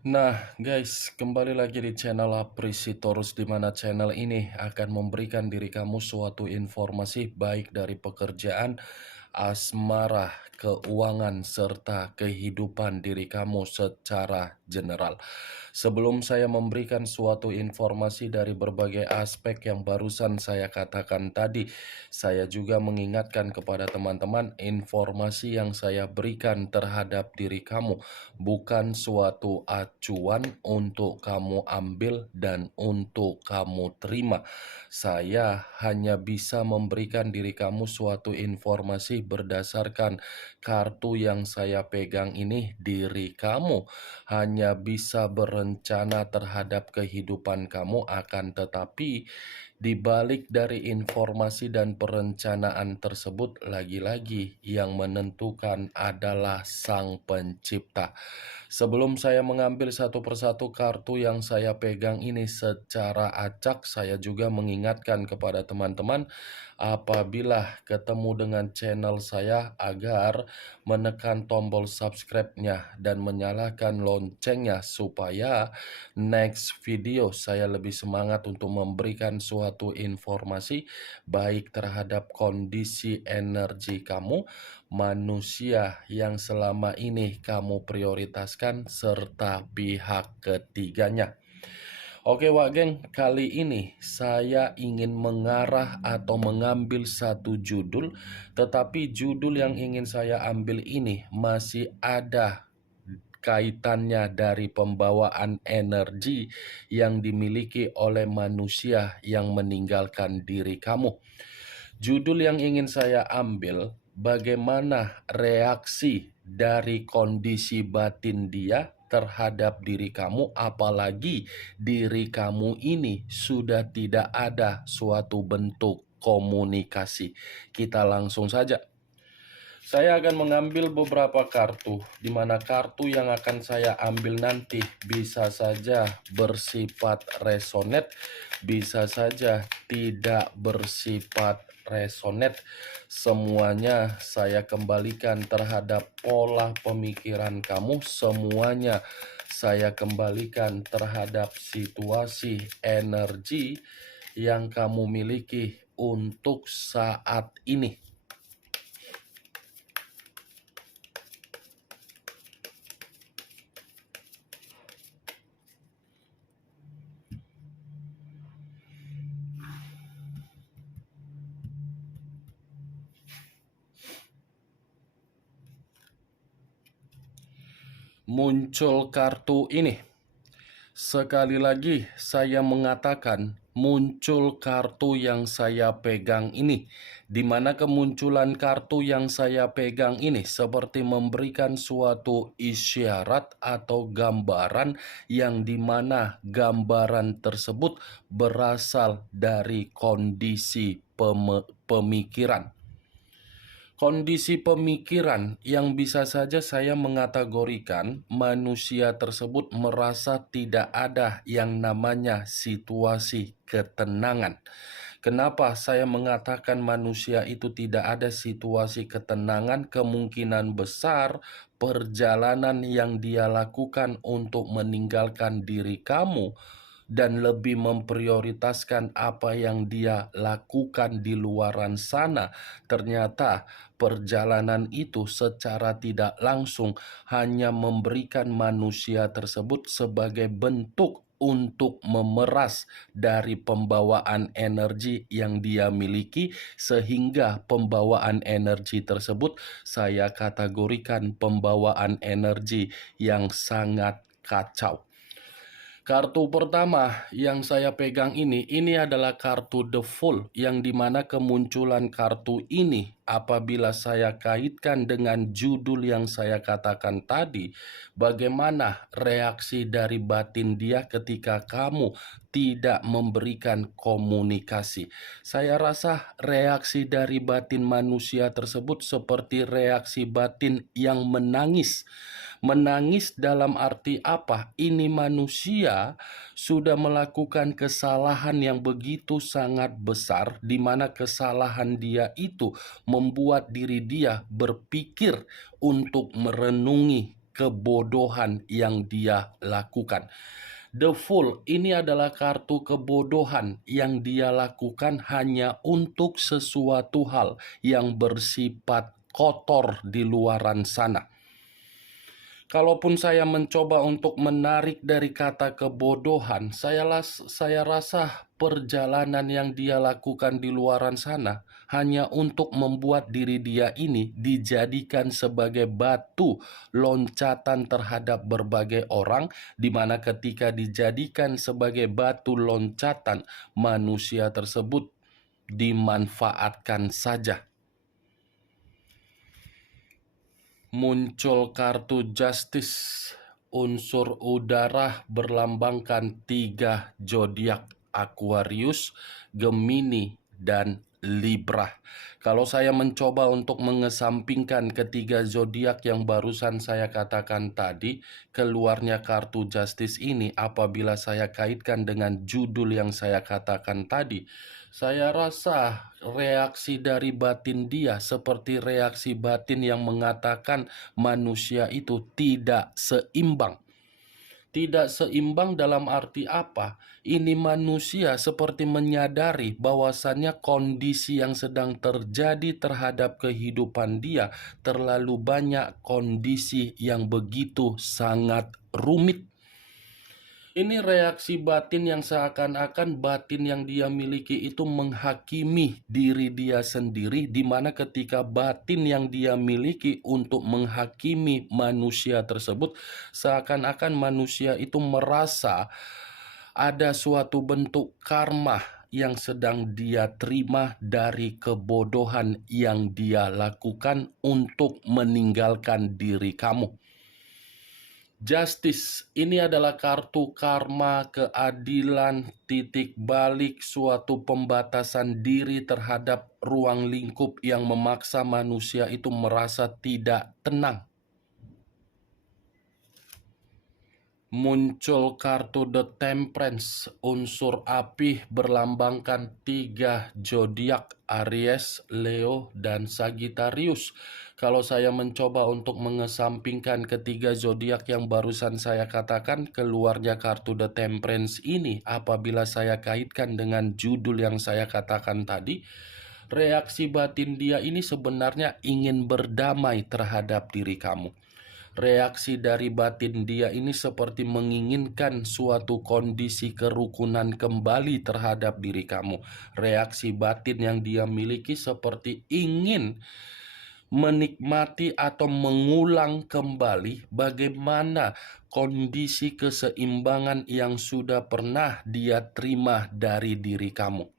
Nah, guys, kembali lagi di channel Aprisitorus, di mana channel ini akan memberikan diri kamu suatu informasi baik dari pekerjaan, asmara, keuangan, serta kehidupan diri kamu secara general. Sebelum saya memberikan suatu informasi dari berbagai aspek yang barusan saya katakan tadi, saya juga mengingatkan kepada teman-teman informasi yang saya berikan terhadap diri kamu bukan suatu acuan untuk kamu ambil dan untuk kamu terima. Saya hanya bisa memberikan diri kamu suatu informasi berdasarkan kartu yang saya pegang ini. Diri kamu hanya bisa berencana terhadap kehidupan kamu, akan tetapi di balik dari informasi dan perencanaan tersebut, lagi-lagi yang menentukan adalah Sang Pencipta. Sebelum saya mengambil satu persatu kartu yang saya pegang ini secara acak, saya juga mengingatkan kepada teman-teman apabila ketemu dengan channel saya agar menekan tombol subscribe-nya dan menyalakan loncengnya supaya next video saya lebih semangat untuk memberikan suatu informasi baik terhadap kondisi energi kamu, manusia yang selama ini kamu prioritaskan, serta pihak ketiganya. Oke Wak Geng, kali ini saya ingin mengarah atau mengambil satu judul, tetapi judul yang ingin saya ambil ini masih ada kaitannya dari pembawaan energi yang dimiliki oleh manusia yang meninggalkan diri kamu. Judul yang ingin saya ambil, bagaimana reaksi dari kondisi batin dia terhadap diri kamu, apalagi diri kamu ini sudah tidak ada suatu bentuk komunikasi. Kita langsung saja. Saya akan mengambil beberapa kartu, di mana kartu yang akan saya ambil nanti bisa saja bersifat resonate, bisa saja tidak bersifat resonate. Semuanya saya kembalikan terhadap pola pemikiran kamu, semuanya saya kembalikan terhadap situasi energi yang kamu miliki untuk saat ini. Muncul kartu ini. Sekali lagi saya mengatakan muncul kartu yang saya pegang ini, di mana kemunculan kartu yang saya pegang ini seperti memberikan suatu isyarat atau gambaran yang dimana gambaran tersebut berasal dari kondisi pemikiran. Kondisi pemikiran yang bisa saja saya mengategorikan manusia tersebut merasa tidak ada yang namanya situasi ketenangan. Kenapa saya mengatakan manusia itu tidak ada situasi ketenangan? Kemungkinan besar perjalanan yang dia lakukan untuk meninggalkan diri kamu dan lebih memprioritaskan apa yang dia lakukan di luaran sana, ternyata perjalanan itu secara tidak langsung hanya memberikan manusia tersebut sebagai bentuk untuk memeras dari pembawaan energi yang dia miliki, sehingga pembawaan energi tersebut saya kategorikan pembawaan energi yang sangat kacau. Kartu pertama yang saya pegang ini adalah kartu The Fool, yang dimana kemunculan kartu ini apabila saya kaitkan dengan judul yang saya katakan tadi, bagaimana reaksi dari batin dia ketika kamu tidak memberikan komunikasi. Saya rasa reaksi dari batin manusia tersebut seperti reaksi batin yang menangis. Menangis dalam arti apa? Ini manusia sudah melakukan kesalahan yang begitu sangat besar, di mana kesalahan dia itu membuat diri dia berpikir untuk merenungi kebodohan yang dia lakukan. The Fool ini adalah kartu kebodohan yang dia lakukan hanya untuk sesuatu hal yang bersifat kotor di luaran sana. Kalaupun saya mencoba untuk menarik dari kata kebodohan, saya rasa perjalanan yang dia lakukan di luaran sana hanya untuk membuat diri dia ini dijadikan sebagai batu loncatan terhadap berbagai orang, di mana ketika dijadikan sebagai batu loncatan, manusia tersebut dimanfaatkan saja. Muncul kartu Justice, unsur udara berlambangkan 3 zodiak: Aquarius, Gemini, dan Libra. Kalau saya mencoba untuk mengesampingkan ketiga zodiak yang barusan saya katakan tadi, keluarnya kartu Justice ini apabila saya kaitkan dengan judul yang saya katakan tadi, saya rasa reaksi dari batin dia seperti reaksi batin yang mengatakan manusia itu tidak seimbang. Tidak seimbang dalam arti apa? Ini manusia seperti menyadari bahwasannya kondisi yang sedang terjadi terhadap kehidupan dia terlalu banyak kondisi yang begitu sangat rumit. Ini reaksi batin yang seakan-akan batin yang dia miliki itu menghakimi diri dia sendiri, di mana ketika batin yang dia miliki untuk menghakimi manusia tersebut, seakan-akan manusia itu merasa ada suatu bentuk karma yang sedang dia terima dari kebodohan yang dia lakukan untuk meninggalkan diri kamu. Justice ini adalah kartu karma, keadilan, titik balik, suatu pembatasan diri terhadap ruang lingkup yang memaksa manusia itu merasa tidak tenang. Muncul kartu The Temperance, unsur api berlambangkan 3 zodiak: Aries, Leo, dan Sagittarius. Kalau saya mencoba untuk mengesampingkan ketiga zodiak yang barusan saya katakan, keluarnya kartu The Temperance ini apabila saya kaitkan dengan judul yang saya katakan tadi, reaksi batin dia ini sebenarnya ingin berdamai terhadap diri kamu. Reaksi dari batin dia ini seperti menginginkan suatu kondisi kerukunan kembali terhadap diri kamu. Reaksi batin yang dia miliki seperti ingin menikmati atau mengulang kembali bagaimana kondisi keseimbangan yang sudah pernah dia terima dari diri kamu.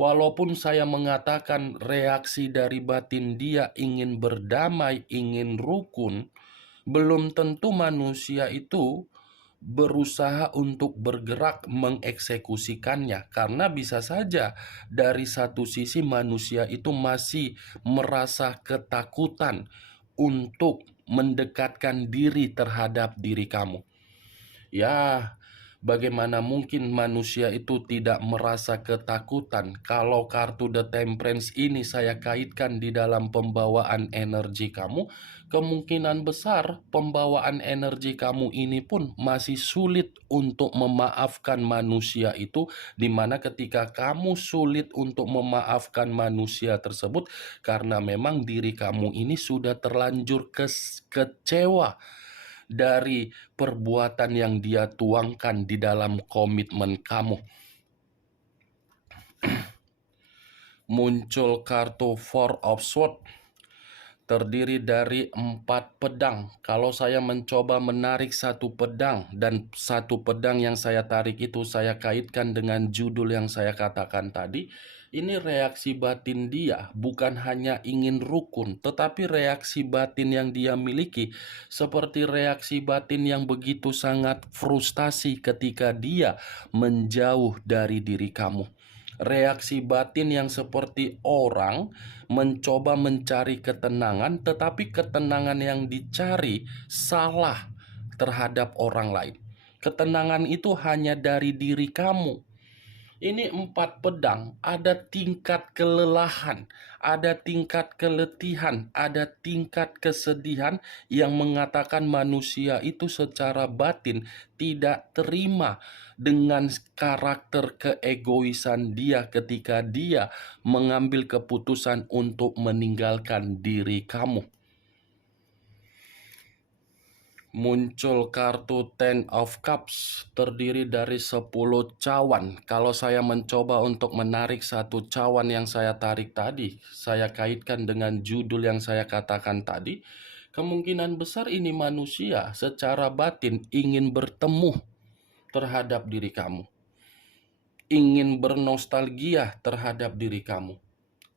Walaupun saya mengatakan reaksi dari batin dia ingin berdamai, ingin rukun, belum tentu manusia itu berusaha untuk bergerak mengeksekusikannya, karena bisa saja dari satu sisi manusia itu masih merasa ketakutan untuk mendekatkan diri terhadap diri kamu. Ya, bagaimana mungkin manusia itu tidak merasa ketakutan kalau kartu The Temperance ini saya kaitkan di dalam pembawaan energi kamu? Kemungkinan besar pembawaan energi kamu ini pun masih sulit untuk memaafkan manusia itu, di mana ketika kamu sulit untuk memaafkan manusia tersebut karena memang diri kamu ini sudah terlanjur kecewa dari perbuatan yang dia tuangkan di dalam komitmen kamu. Muncul kartu Four of Swords, terdiri dari 4 pedang. Kalau saya mencoba menarik satu pedang, dan satu pedang yang saya tarik itu saya kaitkan dengan judul yang saya katakan tadi, ini reaksi batin dia bukan hanya ingin rukun, tetapi reaksi batin yang dia miliki seperti reaksi batin yang begitu sangat frustasi ketika dia menjauh dari diri kamu. Reaksi batin yang seperti orang mencoba mencari ketenangan, tetapi ketenangan yang dicari salah terhadap orang lain. Ketenangan itu hanya dari diri kamu. Ini 4 pedang, ada tingkat kelelahan, ada tingkat keletihan, ada tingkat kesedihan yang mengatakan manusia itu secara batin tidak terima dengan karakter keegoisan dia ketika dia mengambil keputusan untuk meninggalkan diri kamu. Muncul kartu Ten of Cups terdiri dari 10 cawan. Kalau saya mencoba untuk menarik satu cawan yang saya tarik tadi, saya kaitkan dengan judul yang saya katakan tadi, kemungkinan besar ini manusia secara batin ingin bertemu terhadap diri kamu, ingin bernostalgia terhadap diri kamu,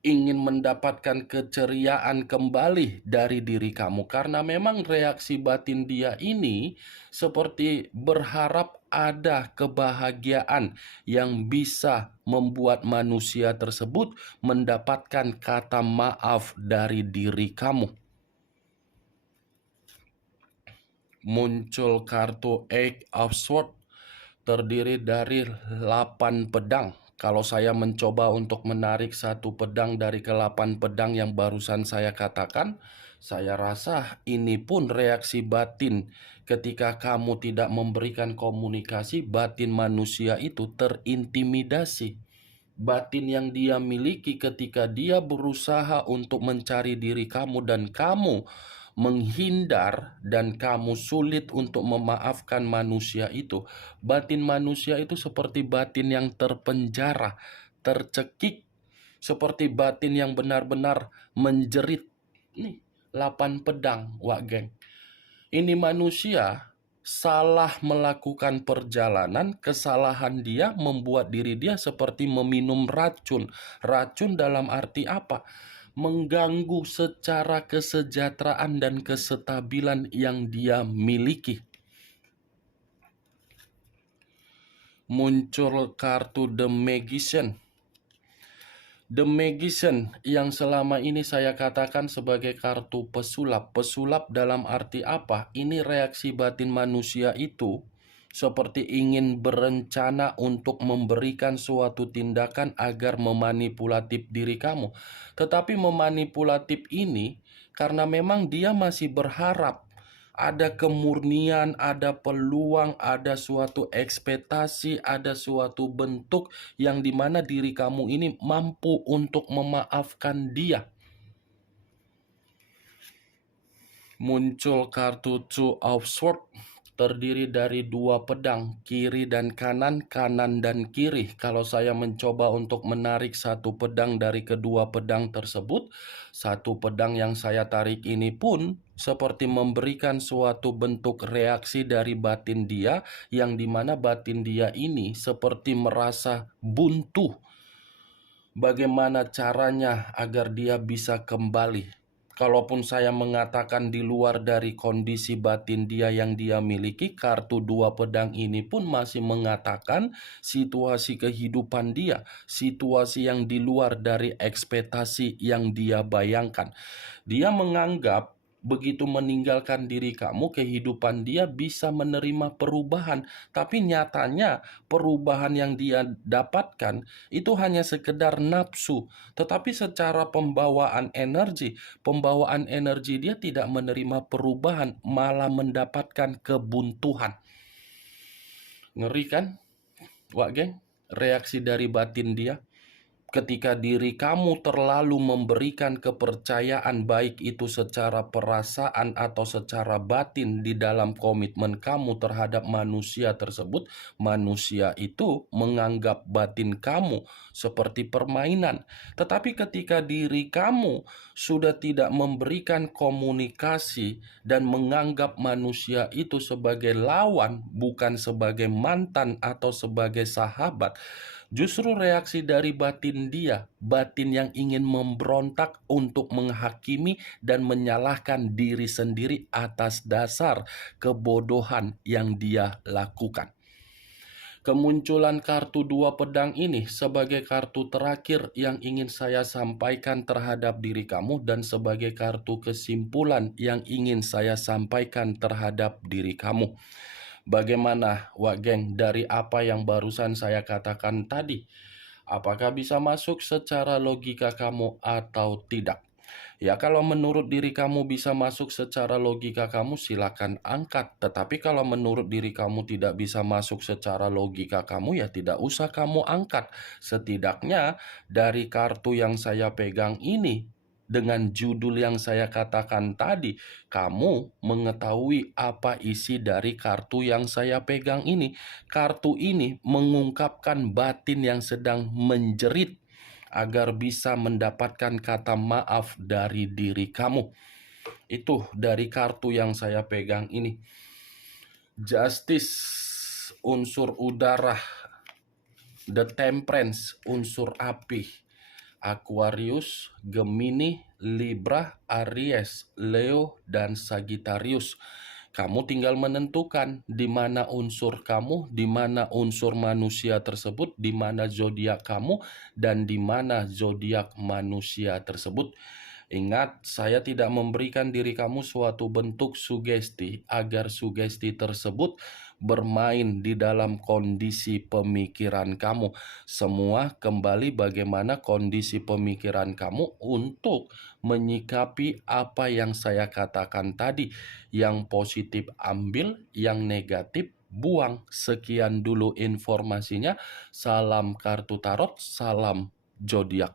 ingin mendapatkan keceriaan kembali dari diri kamu, karena memang reaksi batin dia ini seperti berharap ada kebahagiaan yang bisa membuat manusia tersebut mendapatkan kata maaf dari diri kamu. Muncul kartu Eight of Swords terdiri dari 8 pedang. Kalau saya mencoba untuk menarik satu pedang dari ke-8 pedang yang barusan saya katakan, saya rasa ini pun reaksi batin ketika kamu tidak memberikan komunikasi, batin manusia itu terintimidasi. Batin yang dia miliki ketika dia berusaha untuk mencari diri kamu dan kamu menghindar dan kamu sulit untuk memaafkan manusia itu. Batin manusia itu seperti batin yang terpenjara, tercekik, seperti batin yang benar-benar menjerit. Nih, 8 pedang, Wak Geng. Ini manusia salah melakukan perjalanan, kesalahan dia membuat diri dia seperti meminum racun. Racun dalam arti apa? Mengganggu secara kesejahteraan dan kestabilan yang dia miliki. Muncul kartu The Magician. The Magician yang selama ini saya katakan sebagai kartu pesulap. Pesulap dalam arti apa? Ini reaksi batin manusia itu seperti ingin berencana untuk memberikan suatu tindakan agar memanipulatif diri kamu. Tetapi memanipulatif ini karena memang dia masih berharap ada kemurnian, ada peluang, ada suatu ekspektasi, ada suatu bentuk yang dimana diri kamu ini mampu untuk memaafkan dia. Muncul kartu Two of Swords terdiri dari 2 pedang, kiri dan kanan, kanan dan kiri. Kalau saya mencoba untuk menarik satu pedang dari kedua pedang tersebut, satu pedang yang saya tarik ini pun seperti memberikan suatu bentuk reaksi dari batin dia, yang dimana batin dia ini seperti merasa buntu. Bagaimana caranya agar dia bisa kembali? Kalaupun saya mengatakan di luar dari kondisi batin dia yang dia miliki, kartu 2 pedang ini pun masih mengatakan situasi kehidupan dia, situasi yang di luar dari ekspektasi yang dia bayangkan. Dia menganggap begitu meninggalkan diri kamu, kehidupan dia bisa menerima perubahan. Tapi nyatanya perubahan yang dia dapatkan itu hanya sekedar nafsu. Tetapi secara pembawaan energi dia tidak menerima perubahan, malah mendapatkan kebuntuan. Ngeri kan, Wak Geng? Reaksi dari batin dia. Ketika diri kamu terlalu memberikan kepercayaan, baik itu secara perasaan atau secara batin di dalam komitmen kamu terhadap manusia tersebut, manusia itu menganggap batin kamu seperti permainan. Tetapi ketika diri kamu sudah tidak memberikan komunikasi dan menganggap manusia itu sebagai lawan, bukan sebagai mantan atau sebagai sahabat, justru reaksi dari batin dia, batin yang ingin memberontak untuk menghakimi dan menyalahkan diri sendiri atas dasar kebodohan yang dia lakukan. Kemunculan kartu 2 pedang ini sebagai kartu terakhir yang ingin saya sampaikan terhadap diri kamu dan sebagai kartu kesimpulan yang ingin saya sampaikan terhadap diri kamu. Bagaimana, Wak Geng, dari apa yang barusan saya katakan tadi? Apakah bisa masuk secara logika kamu atau tidak? Ya, kalau menurut diri kamu bisa masuk secara logika kamu, silakan angkat. Tetapi kalau menurut diri kamu tidak bisa masuk secara logika kamu, ya tidak usah kamu angkat. Setidaknya dari kartu yang saya pegang ini, dengan judul yang saya katakan tadi, kamu mengetahui apa isi dari kartu yang saya pegang ini. Kartu ini mengungkapkan batin yang sedang menjerit agar bisa mendapatkan kata maaf dari diri kamu. Itu dari kartu yang saya pegang ini. Justice, unsur udara. The Temperance, unsur api. Aquarius, Gemini, Libra, Aries, Leo, dan Sagittarius. Kamu tinggal menentukan di mana unsur kamu, di mana unsur manusia tersebut, di mana zodiak kamu, dan di mana zodiak manusia tersebut. Ingat, saya tidak memberikan diri kamu suatu bentuk sugesti agar sugesti tersebut bermain di dalam kondisi pemikiran kamu. Semua kembali bagaimana kondisi pemikiran kamu untuk menyikapi apa yang saya katakan tadi. Yang positif ambil, yang negatif buang. Sekian dulu informasinya. Salam kartu tarot, salam zodiak.